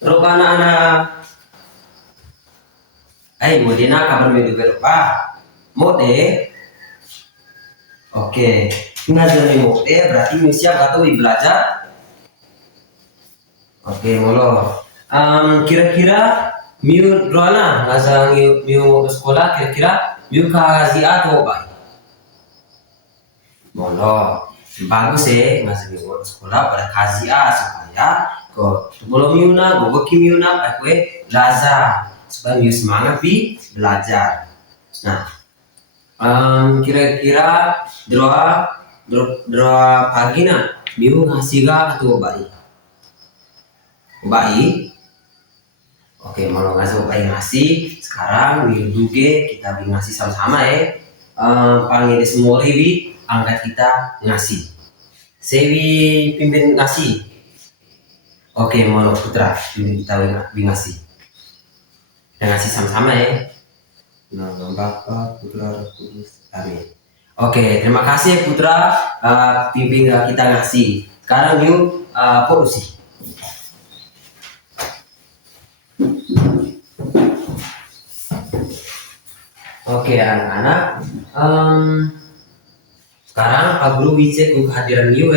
Terus anak-anak, mau dina kabar minggu berapa? Mau deh. Oke, ngajar nih mau deh berarti siap atau belajar? Oke, molo. Kira-kira miu roana ngajar miu sekolah kira-kira miu kasih atau apa? Molo. Bagus ngajar miu sekolah pada kasih supaya kok sebelum miuna, gue miuna, aku belajar supaya miu semangat belajar. Nah, kira-kira doa pagi na miu ngasih ga atau bayi oke mau ngasih bayi ngasih sekarang miu duge kita ngasih sama-sama panggil semua lewi angkat kita ngasih sewi pimpin ngasih oke mau putra pimpin kita ngasih ngasih sama-sama nama Bapa, Putra, Roh Kudus. Amin. Oke, terima kasih Putra pimpin kita ngasih. Sekarang yuk polusi. Oke anak-anak, sekarang Pak Guru bisa kehadiran yuk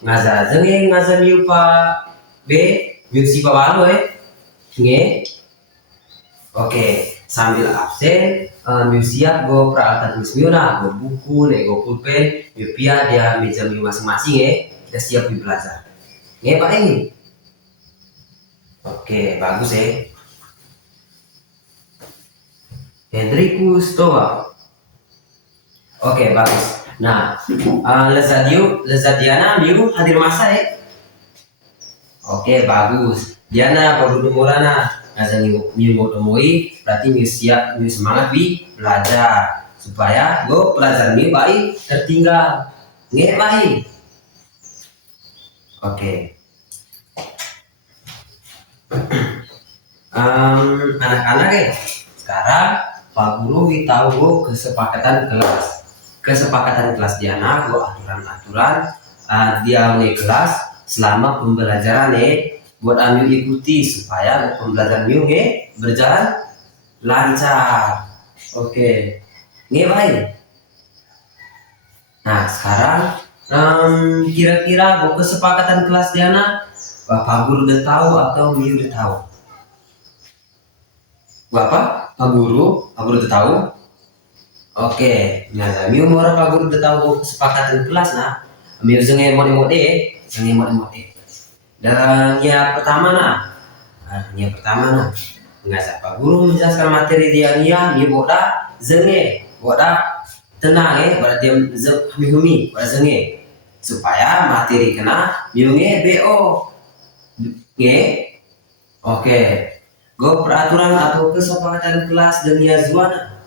ngajar yuk Pak B, yuk si Pak Walu nge. Oke, sambil absen, siap go peralatan tulis miuna, go buku, go pulpen, pia dia meja masing-masing kita siap belajar. Nge Pak ini. Oke, bagus Hendrikus Toa. Oke, bagus. Nah, Lezadiana miu hadir masa Oke, bagus. Diana baru Murana. Ngajar miu mau temui berarti miu siap miu semangat belajar supaya go pelajaran miu baik tertinggal nge baik. Oke. Anak-anak sekarang Pak Guru tahu go kesepakatan kelas Diana go aturan dia nge kelas selama pembelajaran buat ambil ikuti supaya pembelajaran miu berjalan lancar. Oke, baik. Nah sekarang kira-kira kesepakatan kelas Diana Bapak Guru udah tahu atau miu udah tahu? Bapak Guru udah tahu? Oke, nah miu orang Pak Guru udah tahu kesepakatan kelas nah miu zengai mode dan yang pertama ngajar Pak Guru menjelaskan materi dia dia boda zenge boda tenang berarti humi boda zenge supaya materi kena miunge bo oke go peraturan atau kesepakatan kelas dengan zuana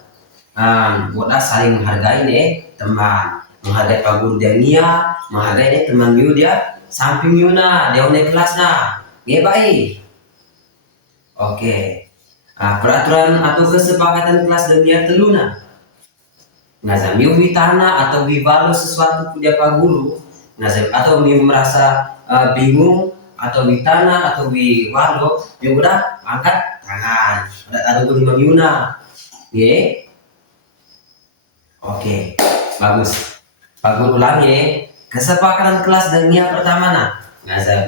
boda saling menghargai teman menghargai Pak Guru dia menghargai teman miu dia samping miuna dia naik kelas baik. Oke. Peraturan atau kesepakatan kelas dunia teluna. Ngajar miu witana atau wibalo sesuatu punya Pak Guru. Ngajar atau miu merasa bingung atau witana atau wibalo, miu udah angkat tangan. Ada guru miuna. Oke. Bagus. Pak Guru ulangi kesepakatan kelas dunia pertama ngajar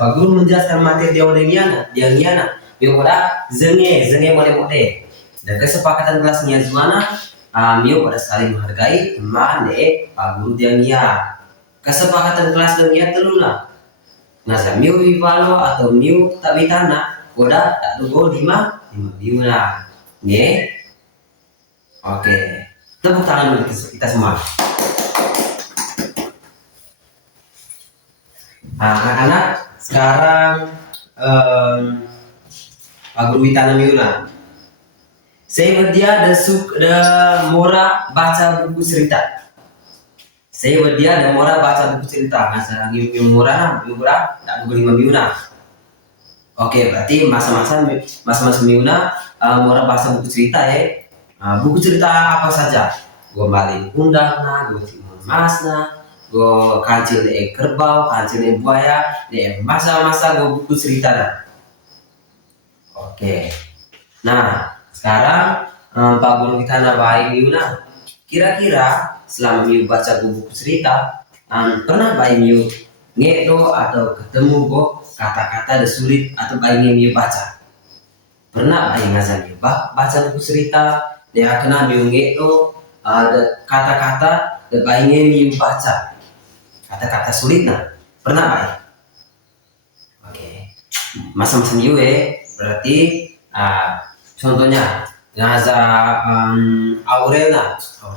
Pak Guru menjelaskan materi dia miu pada zenge mode dan kesepakatan kelasnya gimana miu pada saling menghargai teman Pak Guru dia kesepakatan kelas dunia teluna ngajar miu wibalo atau miu tak bitana pada tak dugo lima miuna oke tepuk tangan dulu kita semua. Anak-anak sekarang Pak Guru Witana miuna. Saya berdia mora baca buku cerita. Masa miu mora tak dua miuna. Oke, berarti masa-masa miuna mora baca buku cerita buku cerita apa saja? Gua balik undang gua timur masna. Go kancil kerbau, kancil buaya, masa-masa go buku cerita Oke. Nah, sekarang Pak Guru kita nabahin Yuna. Kira-kira selama Miu baca buku cerita, pernah Bayi Miu ngedo atau ketemu kata-kata yang sulit atau Bayi Miu baca? Pernah Bayi ngazan Miu baca buku cerita, dia kena Miu ngedo ada kata-kata yang Bayi Miu baca, kata-kata sulit nah. Pernah Bayi? Oke. Masa-masa Miu berarti contohnya ngaza Aurel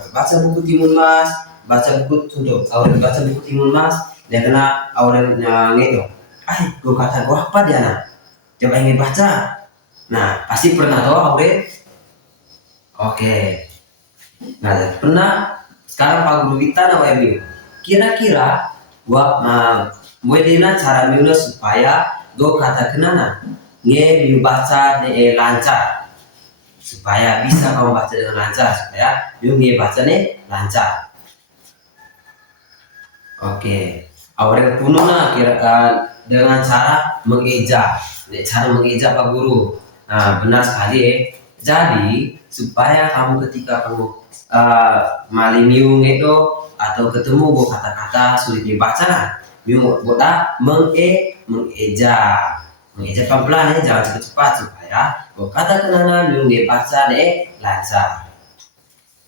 baca buku Timun Mas, baca buku contoh Aurel baca buku Timun Mas, dia kena Aurel ngedo. Gua kata gua apa dia nah? Coba ingin baca. Nah, pasti pernah tahu Aurel. Oke. Nah, pernah sekarang Pak Guru kita nama Emil. Kira-kira gua modena cara miula supaya go kata kenana nge baca lancar, supaya bisa kamu baca dengan lancar, supaya nge baca lancar. Oke, awalnya kuno dengan cara mengeja. Cara mengeja Pak Guru. Nah, benar sekali. Jadi supaya kamu ketika kamu malimiung itu atau ketemu kata-kata sulit dibaca, miung boda mengeja pelan-pelan jangan cepat-cepat supaya kata kenana miung dibaca lancar.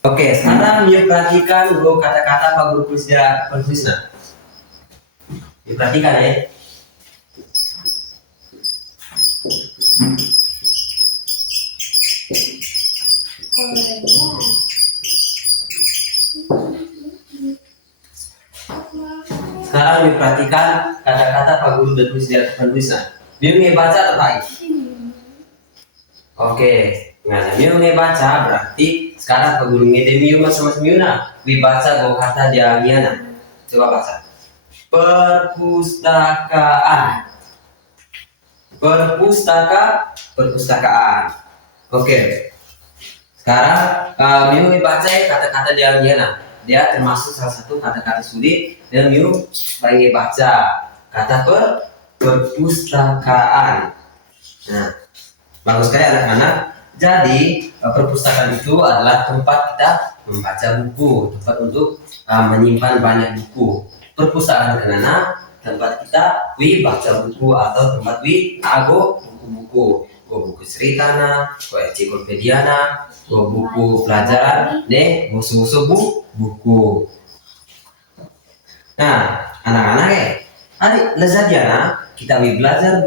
Oke, sekarang yuk perhatikan kata-kata Pak Guru tulis nah. Yuk perhatikan ya. Sekarang yuk perhatikan kata-kata Pak Guru udah tulis di hadapan tulisan. Biung baca atau baik? Oke, nah biung baca berarti sekarang Pak Guru ngede miu sama miuna. Dibaca kata dia miana. Coba baca. Perpustakaan. Perpustakaan. Oke. Sekarang miu baca kata-kata dia miana. Dia termasuk salah satu kata-kata sulit dan miu paling baca kata perpustakaan. Nah, bagus sekali anak-anak. Jadi perpustakaan itu adalah tempat kita membaca buku, tempat untuk menyimpan banyak buku. Perpustakaan kenana tempat kita baca buku atau tempat ago buku-buku. Buku cerita ensiklopedia buku pelajaran musuh buku. Nah, anak-anak adik lezat kita belajar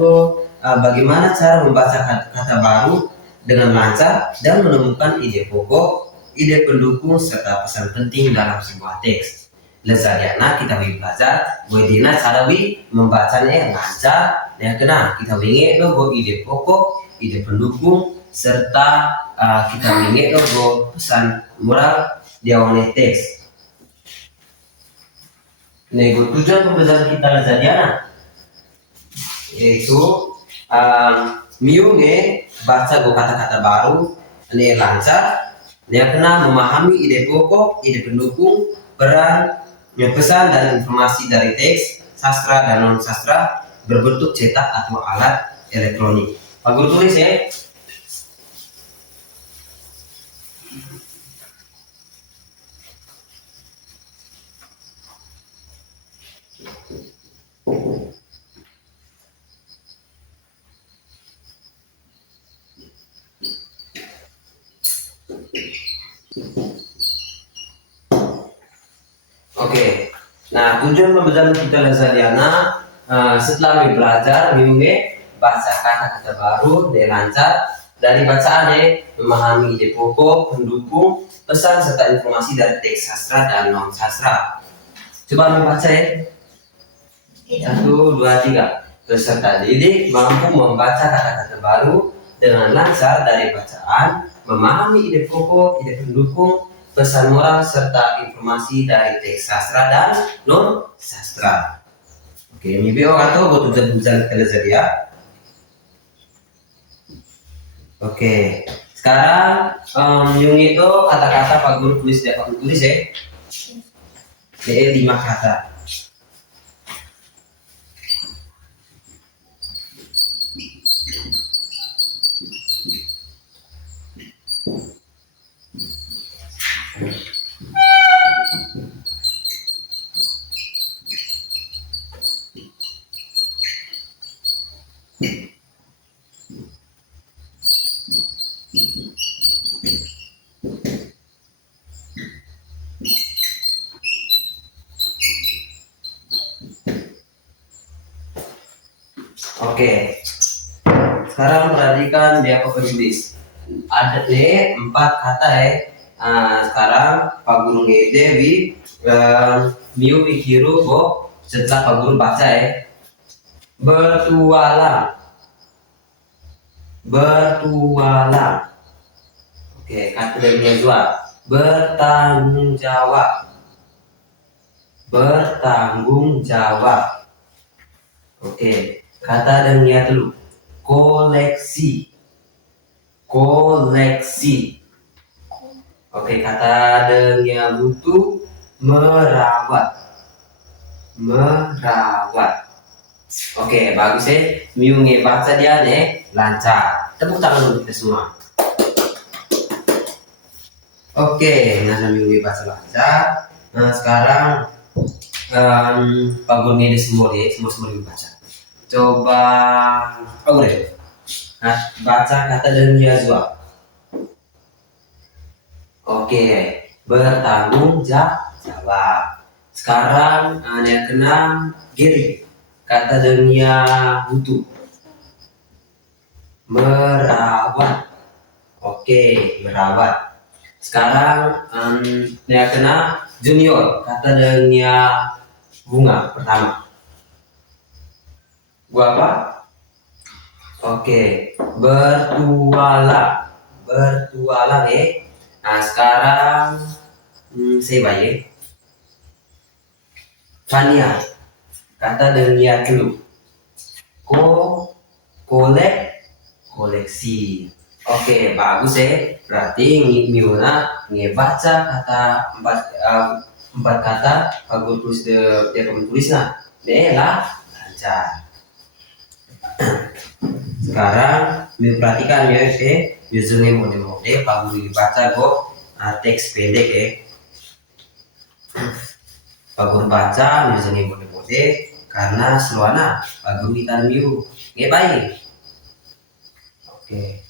bagaimana cara membaca kata baru dengan lancar dan menemukan ide pokok, ide pendukung serta pesan penting dalam sebuah teks. Lezat kita belajar bagaimana cara membacanya yang lancar dan kena kita ingin ide pokok, ide pendukung serta kita ingin pesan moral di awal teks. Nego tujuan pembelajaran kita Lazadiana yaitu miu baca kata-kata baru lancar, dia kena memahami ide pokok, ide pendukung, peran, pesan dan informasi dari teks sastra dan non sastra berbentuk cetak atau alat elektronik. Pak Guru tulis ya. Oke, nah tujuan pembelajaran kita Lazadiana setelah belajar minggu baca kata-kata baru dengan lancar dari bacaan memahami ide pokok, pendukung, pesan serta informasi dari teks sastra dan non sastra. Coba membaca ya. 1, 2, 3. Peserta didik mampu membaca kata-kata baru dengan lancar dari bacaan, memahami ide pokok, ide pendukung, pesan moral serta informasi dari teks sastra dan non sastra. Oke, mimpi atau butuh tujuan kelezat ya. Oke, sekarang yung itu kata-kata Pak Guru tulis ya, Pak Guru tulis ya. 5 kata. Oke, sekarang perhatikan dia apa tulis. Ada deh 4 kata ya. Sekarang Pak Guru ngede wi miu pikiru bo setelah Pak Guru baca ya. Bertualang, bertualang. Oke, kata dari dua. Bertanggung jawab, bertanggung jawab. Oke, kata dengan dulu. Koleksi, koleksi. Oke, kata dengan butuh. Merawat, merawat. Oke, bagus ya. Miunge baca dia nih lancar. Tepuk tangan untuk kita semua. Oke, nah miunge baca lancar. Nah sekarang Pak Guru ini semua ya, semua dibaca. Coba Pak Guru. Nah, baca kata dan jawab. Oke, bertanggung jawab. Sekarang yang keenam Giri. Kata dunia butuh. Merawat. Oke, merawat. Sekarang yang kena Junior. Kata dunia bunga pertama. Gua apa? Oke, bertualang. Bertualang ya. Nah sekarang saya baik. Fania. Kata dunia dulu. Koleksi. Oke, bagus ya. Berarti Miuna ngebaca kata empat kata bagus tulis dia tulis nah. Lah lancar. Sekarang perhatikan ya, biasanya mode bagus dibaca kok teks pendek ya. Bagus baca biasanya mode karena seluana bagus kita review baik. Oke,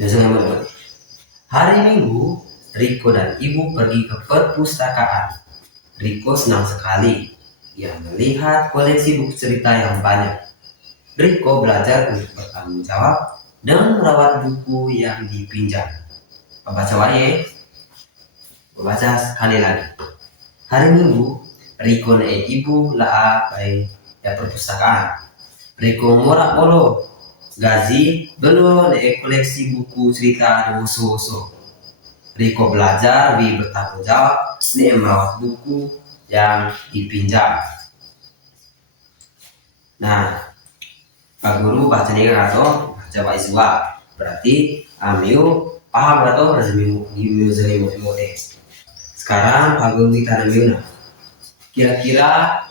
biasanya mode. Hari Minggu Riko dan Ibu pergi ke perpustakaan. Riko senang sekali. Ia melihat koleksi buku cerita yang banyak. Riko belajar untuk bertanggung jawab dan merawat buku yang dipinjam. Baca wae. Baca sekali lagi. Hari Minggu, Riko dan Ibu lah ya perpustakaan. Riko morak bolo. Gaji belum koleksi buku cerita doso. Riko belajar bertanggung jawab merawat buku yang dipinjam. Nah, Pak Guru baca nih atau baca iswa. Berarti Amiu paham atau Miu mode. Sekarang Pak Guru kita Miu. Kira-kira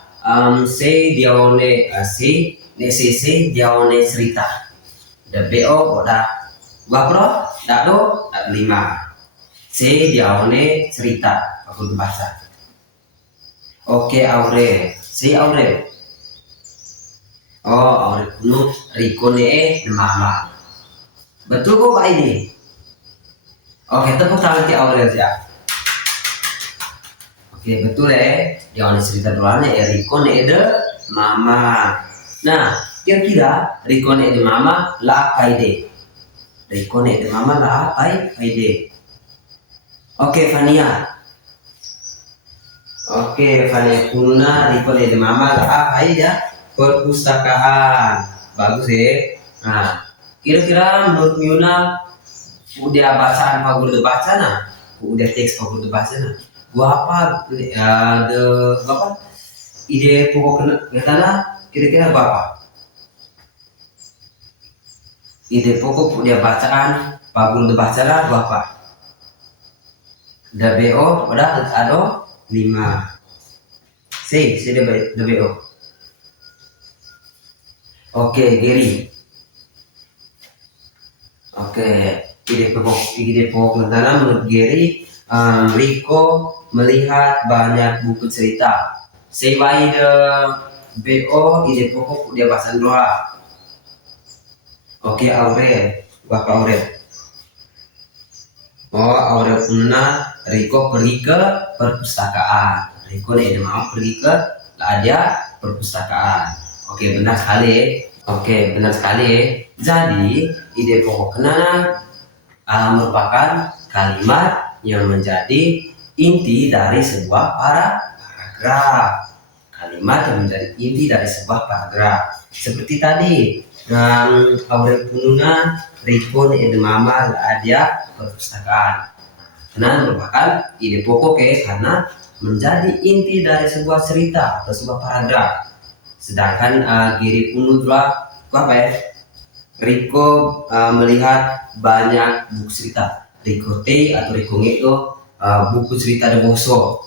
C diaone cerita. Da BO udah wapro dado 5. C diaone cerita. Pak Guru baca. Oke, Aurel. C Aurel. Oh, Aurel kuno Riko ne mama. Betul kok Pak ini? Oke, tepuk tangan ke Aurel ya. Oke, betul ya. Jangan cerita duluan ya. Riko ne de mama. Nah, kira-kira Riko ne de mama lah apa ide? Riko ne de mama lah apa ide? Oke, Fania. Oke, Fania kuna Riko ne de mama lah apa ide? Perpustakaan. Bagus ya. Nah, kira-kira menurut Miuna udah bacaan Pak Guru baca nah, udah teks Pak Guru baca nah. Gua apa apa ide pokok kena kira-kira apa? Ide pokok udah bacaan Pak Guru baca lah gua apa? DBO udah ada 5. C DBO. Oke, Gary. Oke, ide pokok mentara menurut Gary, Riko melihat banyak buku cerita. Sebaik BO ide pokok dia bahasa doa. Oke, Aurel, Bapak Aurel. Oh, Aurel Puna, Riko pergi ke perpustakaan. Riko nih mau pergi ke ada perpustakaan. Oke, benar sekali. Oke, benar sekali. Jadi, ide pokok kenana merupakan kalimat yang menjadi inti dari sebuah paragraf. Kalimat yang menjadi inti dari sebuah paragraf. Seperti tadi, Aurel Pununa, Riko Edemama ada perpustakaan. Karena merupakan ide pokok karena menjadi inti dari sebuah cerita atau sebuah paragraf. Sedangkan Giri Punu juga apa ya? Riko melihat banyak buku cerita. Riko T atau Riko itu buku cerita de Boso.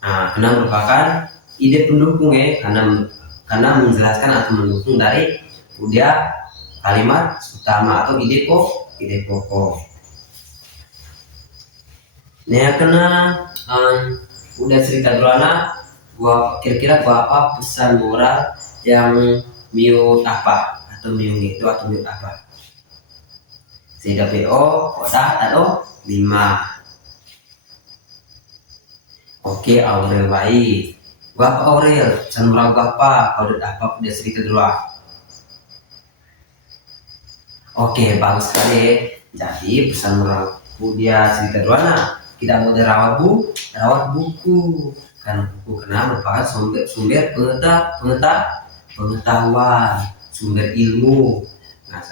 Karena merupakan ide pendukung karena menjelaskan atau mendukung dari udah kalimat utama atau ide pokok. Nah, kena udah cerita dulu anak, kira-kira apa pesan moral yang miu apa atau miu itu atau miu apa? CWO kodah atau 5. Oke, Aurel baik. Bapak Aurel, pesan moral apa? Kau udah apa udah cerita dulu. Oke, bagus sekali. Jadi pesan moral dia cerita dulu anak. Kita mau rawat buku. Karena buku merupakan sumber pengetahuan, sumber ilmu. Nah,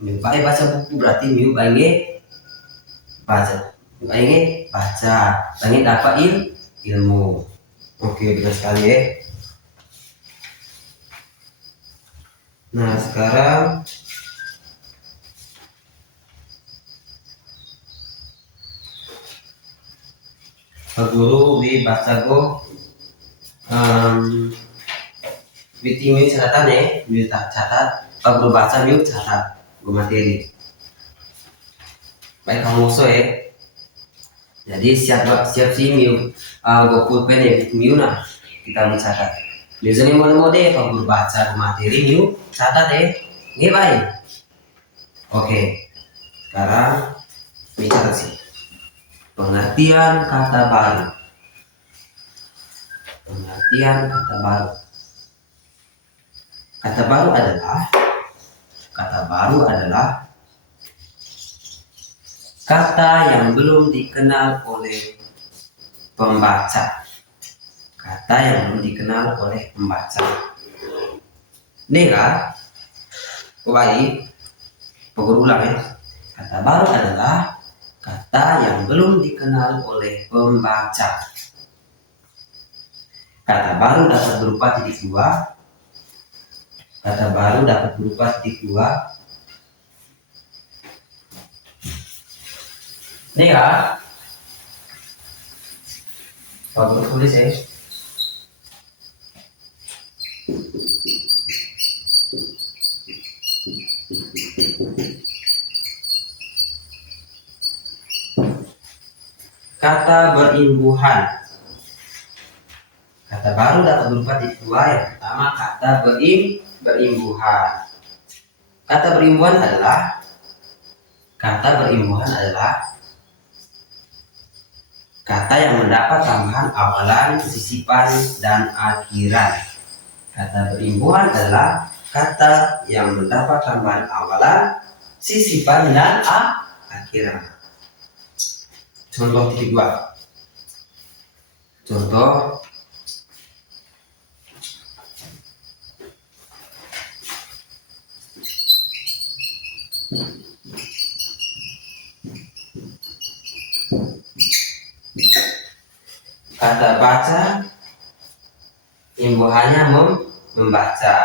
misalnya baca buku berarti miu pengen baca, pengen dapat ilmu. Oke, benar sekali ya. Nah, sekarang Pak Guru di bacago Witi miu catatan ya, miu catat. Pak Guru baca miu catat gue materi. Baik kamu musuh ya. Jadi siap sih miu gue pulpen ya miu nah kita mencatat. Biasanya mode Pak Guru baca materi miu catat ya. Ini baik. Oke. Sekarang bicara sih. Pengertian kata baru. Pengertian kata baru. Kata baru adalah kata yang belum dikenal oleh pembaca. Kata yang belum dikenal oleh pembaca. Nega, baik. Pengulang ya. Kata baru adalah kata yang belum dikenal oleh pembaca. Kata baru dapat berupa titik dua. Kata baru dapat berupa titik dua. Ini ya. Kalau tulis ya. Kata berimbuhan. Kata baru dapat berupa titik dua. Yang pertama kata berimbuhan. Kata berimbuhan adalah kata yang mendapat tambahan awalan, sisipan, dan akhiran. Kata berimbuhan adalah kata yang mendapat tambahan awalan, sisipan, dan akhiran. Contoh titik dua. Contoh kata baca imbuhannya membaca.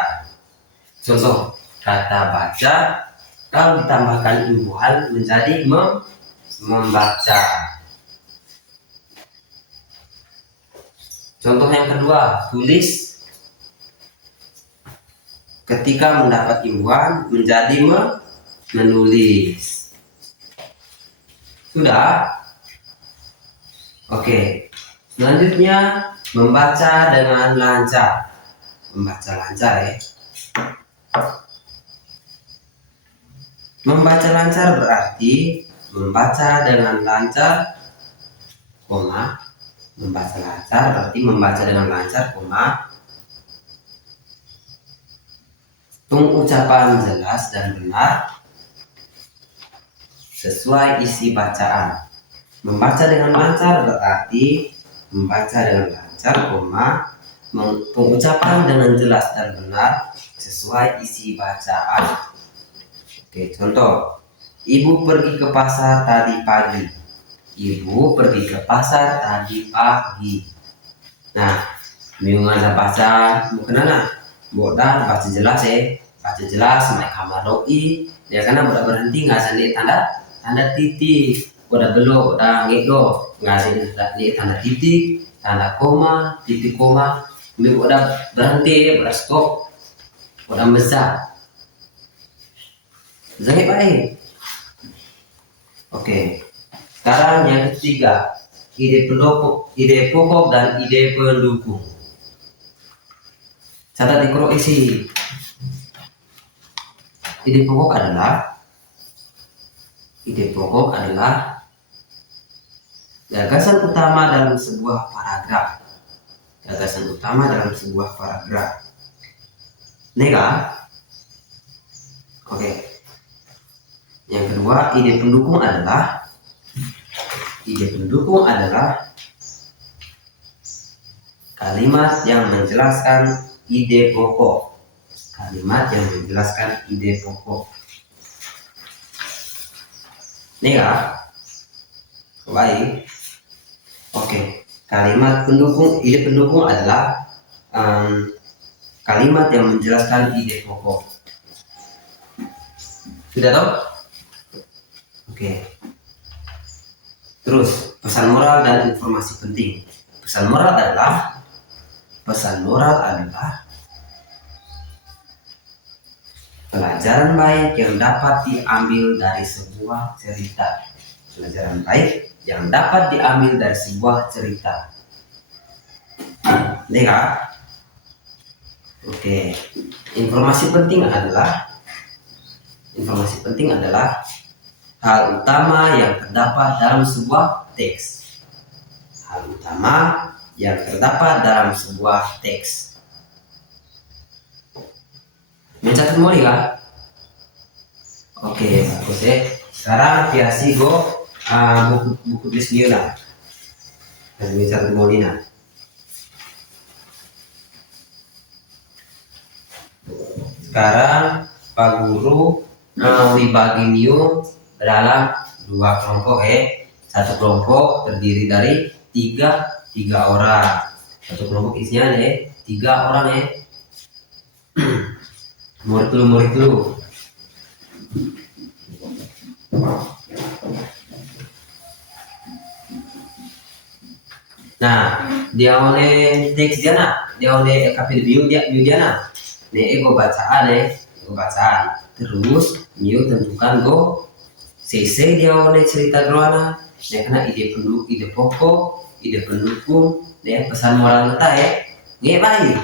Contoh kata baca kalau ditambahkan imbuhan menjadi membaca. Contoh yang kedua, tulis ketika mendapat imbuhan menjadi menulis. Sudah? Oke. Selanjutnya membaca dengan lancar. membaca lancar ya. Membaca lancar berarti membaca dengan lancar, koma. Membaca lancar berarti membaca dengan lancar, koma. Pengucapan jelas dan benar sesuai isi bacaan. Membaca dengan lancar berarti membaca dengan lancar, koma. Pengucapan dengan jelas dan benar sesuai isi bacaan. Oke, contoh. Ibu pergi ke pasar tadi pagi. Ibu pergi ke pasar tadi pagi. Nah, miungan baca bukan anak. Boda baca jelas ya. Baca jelas sampai kamar doi. Ya karena boda berhenti ngasih tanda titik. Boda belok, boda ngedo ngasih tanda titik, tanda koma, titik koma. Boda berhenti, boda stop, boda besar. Jangan baik. Oke. Sekarang yang ketiga, ide pokok dan ide pendukung. Catat di kurung isi. Ide pokok adalah gagasan utama dalam sebuah paragraf. Gagasan utama dalam sebuah paragraf. Nega. Oke. Yang kedua, ide pendukung adalah kalimat yang menjelaskan ide pokok. Kalimat yang menjelaskan ide pokok. Nega. Baik. Oke. Kalimat pendukung, ide pendukung adalah kalimat yang menjelaskan ide pokok. Sudah tahu? Oke. Terus pesan moral dan informasi penting. Pesan moral adalah pelajaran baik yang dapat diambil dari sebuah cerita. Pelajaran baik yang dapat diambil dari sebuah cerita. Lihat. Oke. Informasi penting adalah hal utama yang terdapat dalam sebuah teks. Mencatat mulai lah. Oke, bagus ya. Sekarang biasi buku tulis Liona. Dan mencatat Molina. Sekarang Pak Guru membagi Mio dalam dua kelompok Satu kelompok terdiri dari tiga orang. Satu kelompok isinya 3 orang murid lu. Nah, dia oleh teks dia oleh kapil bio dia ego bacaan. Terus Mio tentukan CC dia oleh cerita drama. Ya karena ide pokok, ide pendukung, dan pesan moral kita baik.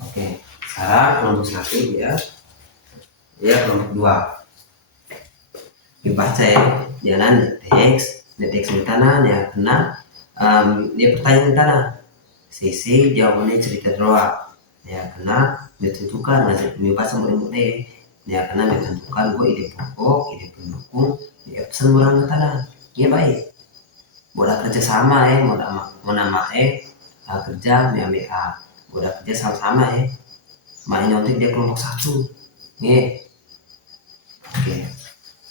Oke, sekarang kelompok 1 ya kelompok 2. Dibaca dia teks di tanah dia kena dia pertanyaan di tanah. CC jawabannya cerita drama. Ya kena ditentukan bahasa mulai dia kena ditentukan ide pokok, ide pendukung, dia pesan moral tanah. Baik. Boda kerja sama mau nama kerja boda kerja sama main nyontek dia kelompok 1. Oke.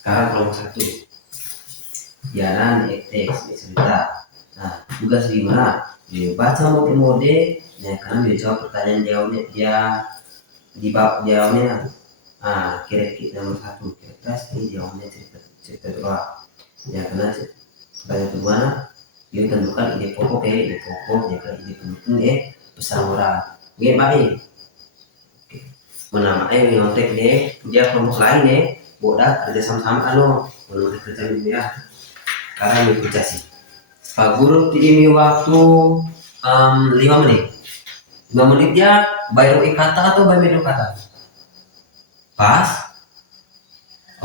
Sekarang kelompok 1. Jalan teks cerita. Nah, tugas gimana? Dia baca maupun mode, ya karena dia jawab pertanyaan jawabnya. Kira-kira nomor 1 kira-kira jawabnya cerita doa. Ya karena pertanyaan kedua dia tentukan ide pokok ya karena ide pendukung pesan moral. Baik. Oke. Menamai nyontek dia kelompok lain boda kerja sama-sama menurut kerja dia. Sekarang negosiasi. Pak Guru ini waktu 5 menit. 5 menitnya by roe kata atau by medio kata? Pas?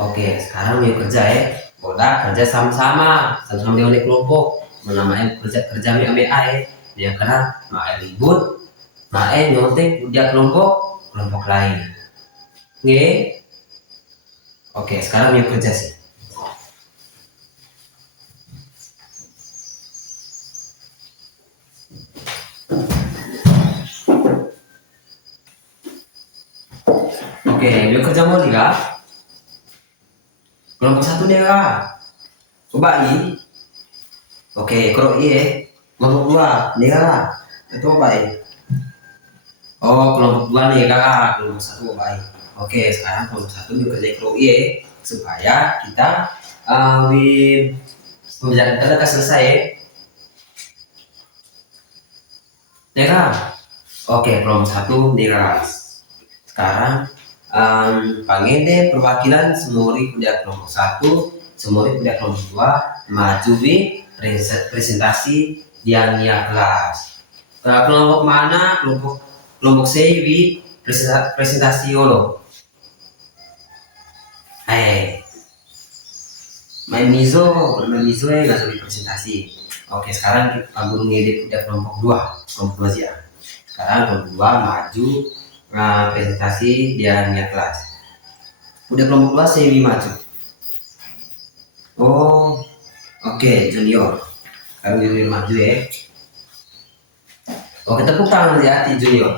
Oke, sekarang yuk kerja ya. Bola kerja sama-sama dengan kelompok. Menamai kerja ame ya. Dia karena mae ribut, mae nyontek dia kelompok lain. Oke. Oke, sekarang yuk kerja sih. Oke, yuk kerja mau tiga. Kelompok 1 nih kak. Coba ini. Oke, kalau iya. Kelompok 2 nih kak. Itu apa ya? Oh, kelompok 2 nih kakak. Kelompok 1 apa ya? Oke, sekarang kelompok 1 yuk kerja kalau iya. Supaya kita pembelajaran kita akan selesai ya kak. Oke, kelompok 1 nih kak. Sekarang panggil deh perwakilan semua murid kuliah kelompok 1, semua murid kuliah kelompok 2 maju di presentasi yang kelas. Kelompok mana? Kelompok C di presentasi Yolo. Main mizo ya nggak di presentasi. Oke, sekarang kita guru ngedit udah kelompok 2 sih ya. Sekarang kelompok 2 maju presentasi dia kelas. Udah kelompok 2 saya maju. Oh, oke, junior. Sekarang junior maju ya. Oke, tepuk tangan ya junior.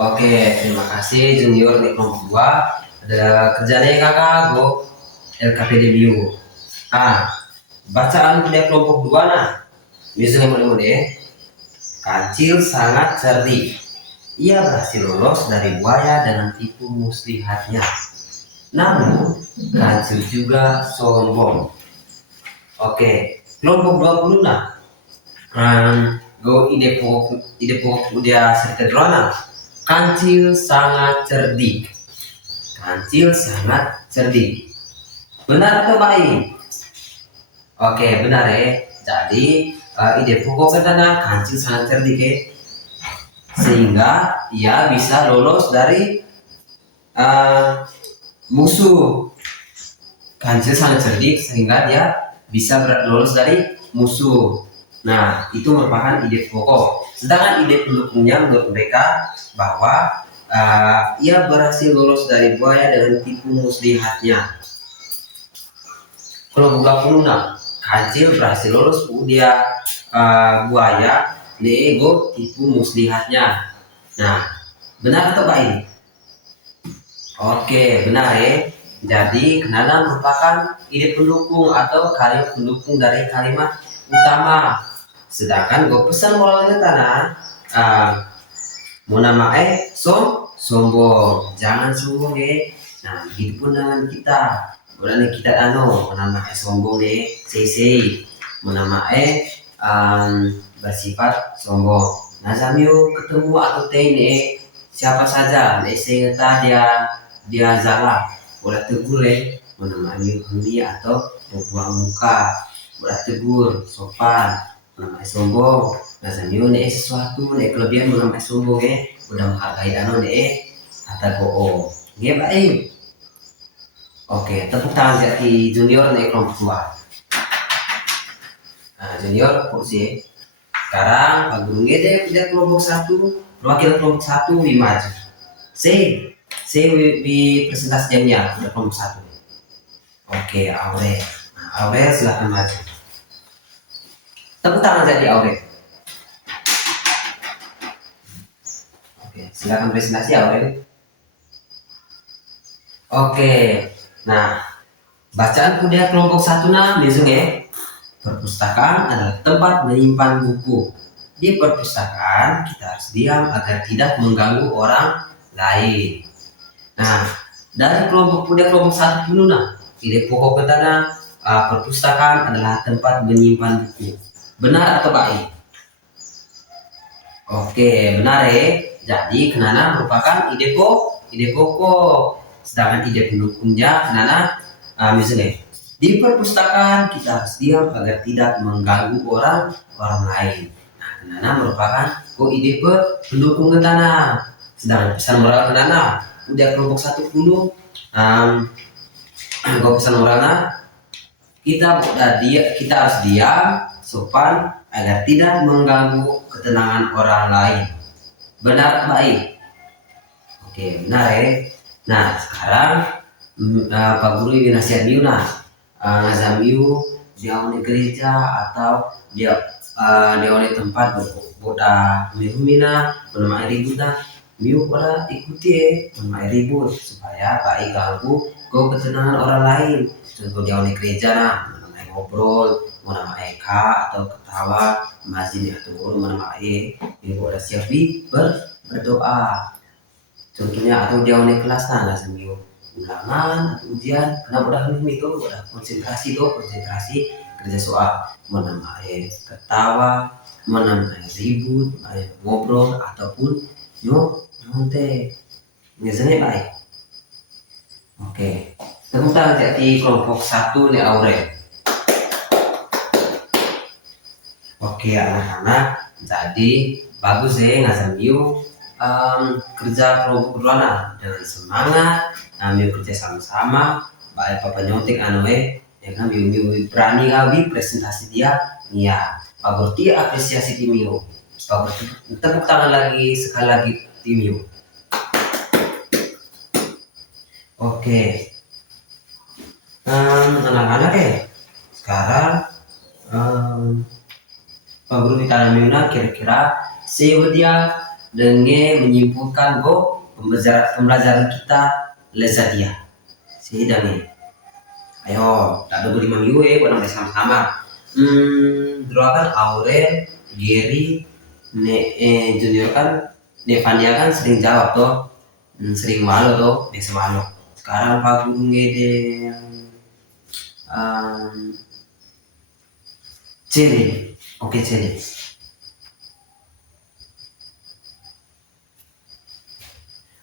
Oke, terima kasih junior di kelompok 2. Ada kerjanya kakak, go LKPDBU. Bacaan kuliah kelompok 2 nah. Misalnya mode Kancil sangat cerdik. Ia berhasil lolos dari buaya dengan tipu muslihatnya. Namun, Kancil juga sombong. Oke, kelompok 20 nah. Go ide pokok udah sederhana. Kancil sangat cerdik. Kancil sangat cerdik. Benar atau baik? Oke, benar ya. Jadi ide pokok katanya Kancil sangat cerdik ya. Sehingga ia bisa lolos dari musuh. Kancil sangat cerdik sehingga dia bisa lolos dari musuh. Nah, itu merupakan ide pokok. Sedangkan ide pendukungnya menurut mereka bahwa ia berhasil lolos dari buaya dengan tipu muslihatnya. Kalau buka pununa, Kancil berhasil lolos dia buaya nego tipu muslihatnya. Nah, benar atau baik? Oke, benar ya. Jadi kenana merupakan ide pendukung atau kalimat pendukung dari kalimat utama. Sedangkan gue pesan moralnya tanah mau nama sombong, jangan sombong ya. Nah, begitu pun dengan kita. Berani kita mau nama sombong deh, cc. Mau nama bersifat sombong. Nah, sambil ketemu atau tene siapa saja, sehingga dia salah, boleh tegur menemani dia atau membuang muka, boleh tegur sopan, namanya sombong. Nah, sambil sesuatu kelebihan menamai sombong udah menghargai atau go. Nggak baik. Oke, tepuk tangan jadi junior kelompok 2. Nah, junior kursi. Sekarang Pak Guru deh kelompok 1, wakil kelompok 1 di maju. C di presentasinya udah kelompok 1. Oke, Aurel. Nah, Aurel silahkan maju. Tepuk tangan jadi Aurel. Oke, silakan presentasi Aurel. Oke, nah bacaan kuliah kelompok 1 nah misalnya perpustakaan adalah tempat menyimpan buku. Di perpustakaan kita harus diam agar tidak mengganggu orang lain. Nah, dari kelompok kuliah kelompok 1 dulu nah, ide pokok katanya perpustakaan adalah tempat menyimpan buku. Benar atau baik? Oke, benar ya. Jadi kenana merupakan ide pokok. Sedangkan ide pendukungnya kenana misalnya Di perpustakaan kita harus diam agar tidak mengganggu orang lain. Nah, kenana merupakan ide pendukung kenana. Sedangkan pesan moral kenana udah kelompok 10 pesan moralnya kita harus diam, sopan agar tidak mengganggu ketenangan orang lain. Benar baik? Oke, benar ya. Nah, sekarang Pak Guru ini nasihat miu ngazamiu dia di gereja atau dia di tempat boda mina menamai ribut miu pada ikuti menamai ribut supaya baik ganggu ketenangan orang lain. Contoh dia di gereja menamai ngobrol, menamai eka atau ketawa, masjid atau menamai ibu ada siap berdoa. Contohnya atau dia di kelas ngazamiu ulangan atau ujian kenapa udah itu udah konsentrasi kerja soal menamai ketawa, menamai ribut, ngobrol ataupun nyontek biasanya baik. Oke, kita jadi kelompok 1 nih Aurel. Oke anak-anak, jadi bagus ya ngazamiu kerja kelompok duluan dengan semangat, ambil kerja sama-sama, baik papa nyontek ya kan miu berani kali presentasi dia, ya bagus dia apresiasi tim miu, bagus tepuk tangan lagi sekali lagi tim miu. Oke, anak-anak sekarang Pak Guru ditanya miuna kira-kira dia dengan menyimpulkan pembelajaran kita lezadia dan ini ayo tak ada 5 minggu buat sama-sama doakan Aurel, Gary, Junior kan Nevania kan sering jawab tuh sering malu tuh biasa malu. Sekarang Pak Guru ngede Celi. Oke Celi.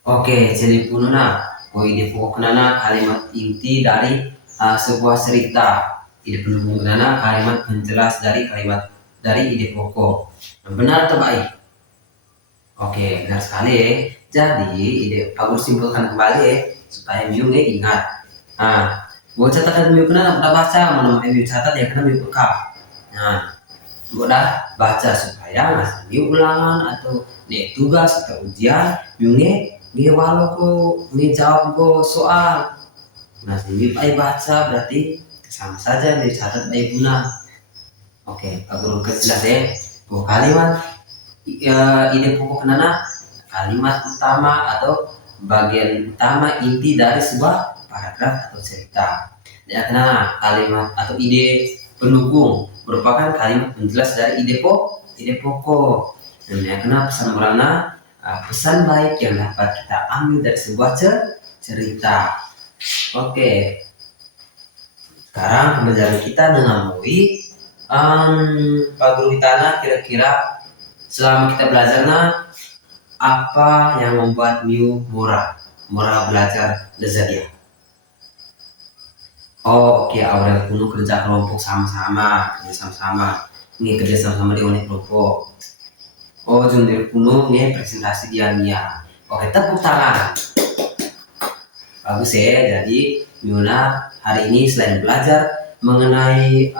Oke, jadi pununa, ide pokok nana kalimat inti dari sebuah cerita. Ide pendukung nana kalimat penjelas dari ide pokok. Benar atau baik? Oke, benar sekali. Jadi ide aku simpulkan kembali supaya miu ingat. Gue catatan miu udah baca, mana miu catat ya karena miu bekap. Gue udah baca supaya ngasih miu ulangan atau tugas atau ujian miu dia walau ini jawab soal. Nah, ini baca berarti sama saja dicatat baik guna. Oke, Pak Guru jelas ya. Kalimat ide pokok nana kalimat utama atau bagian utama inti dari sebuah paragraf atau cerita. Ya, karena kalimat atau ide pendukung merupakan kalimat penjelas dari ide pokok. Dan ya, karena pesan moralnya pesan baik yang dapat kita ambil dari sebuah cerita. Oke, sekarang pembelajaran kita dengan Moi. Pak Guru Hitana kira-kira selama kita belajarnya apa yang membuat miu murah belajar lezadia? Oke, Aurel kuno kerja kelompok sama-sama. Ini kerja sama-sama di unit kelompok. Junior kuno presentasi dia. Oke, tepuk tangan. Bagus ya. Jadi Miuna hari ini selain belajar mengenai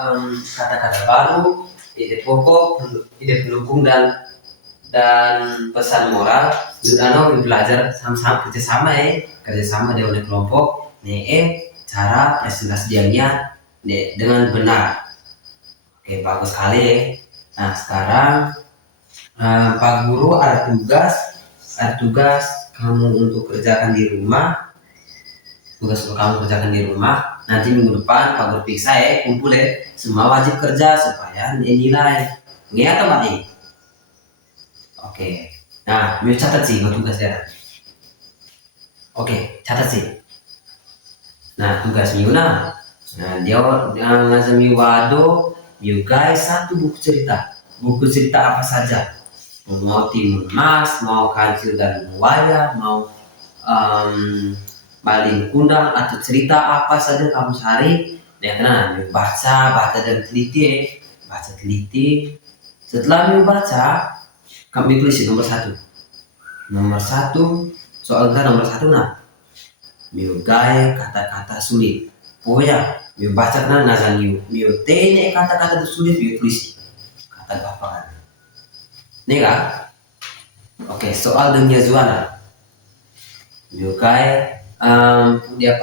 kata-kata baru, ide pokok, ide pendukung dan pesan moral, Miuna belajar sama-sama kerjasama di unit kelompok. Cara presentasi dia dengan benar. Oke, bagus sekali ya. Nah, sekarang Pak Guru ada tugas kamu untuk kerjakan di rumah. Nanti minggu depan Pak Guru periksa kumpul semua wajib kerja supaya nilai atau baik. Oke. Nah, mau catat sih buat tugas dia. Oke, catat sih. Nah, tugas Miuna. Nah, dia ngazami wado, you guys satu buku cerita. Buku cerita apa saja? Mau timun mas, mau kancil dan buaya, mau maling kundang atau cerita apa saja kamu cari, Ya tenang, baca dan teliti baca teliti. Setelah baca, kami tulis nomor satu soal kan nomor satu nah. Gaya kata-kata sulit. Pokoknya baca kan nazan tene kata-kata sulit tulis kata gampang. Nih kan? Oke, soal dunia zuana. Gaya dia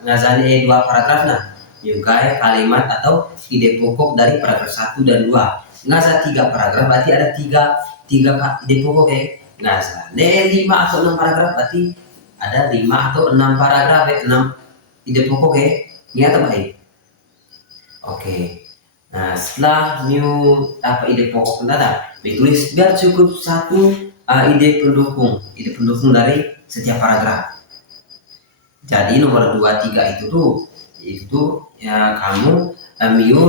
ngazani dua paragraf nah. Gaya kalimat atau ide pokok dari paragraf 1 dan 2. Ngasa 3 paragraf berarti ada 3 ide pokok ya. Ngasa 5 atau 6 paragraf berarti ada 5 atau 6 paragraf 6 ide pokok ya. Nyata baik. Oke. Nah, setelah apa ide pokok ada, ditulis biar cukup satu ide pendukung dari setiap paragraf. Jadi nomor 2, 3 itu ya kamu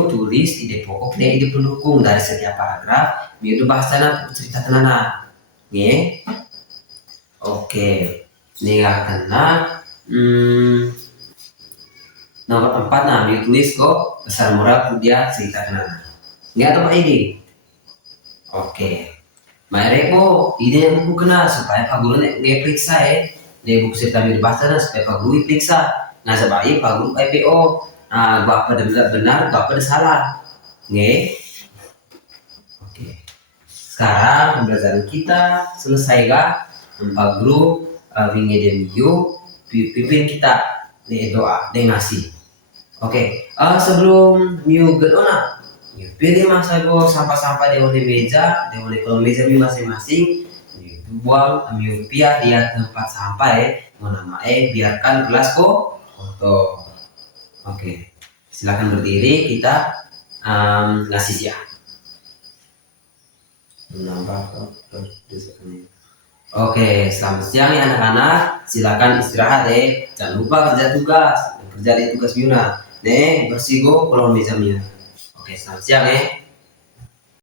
tulis ide pokok dan ide pendukung dari setiap paragraf. Itu bahasanya cerita tenana. Nge? Oke. Nih karena nomor 4 nah tulis kok besar murah dia cerita tenana. Nggak tahu ini. Oke. Mereka ide yang buku kena supaya Pak Guru ngeperiksa ya. Dia buku cerita bahasa supaya Pak Guru periksa. Nah sebaik Pak Guru IPO. Gua apa benar, gua apa salah. Nge? Oke. Sekarang pembelajaran kita selesai gak? Pak Guru wingi demiu pimpin kita nih doa deh ngasih. Oke. Sebelum miu gedona pilih masa go sampah-sampah di meja, di kolong meja masing-masing. Buang piah di tempat sampah nama biarkan gelas kotor. Oke, silakan berdiri kita ngasih ya. Oke, selamat siang ya anak-anak. Silakan istirahat Jangan lupa kerja tugas. Kerja di tugas Miuna. Bersih go kolong meja Miuna. Oke, selamat siang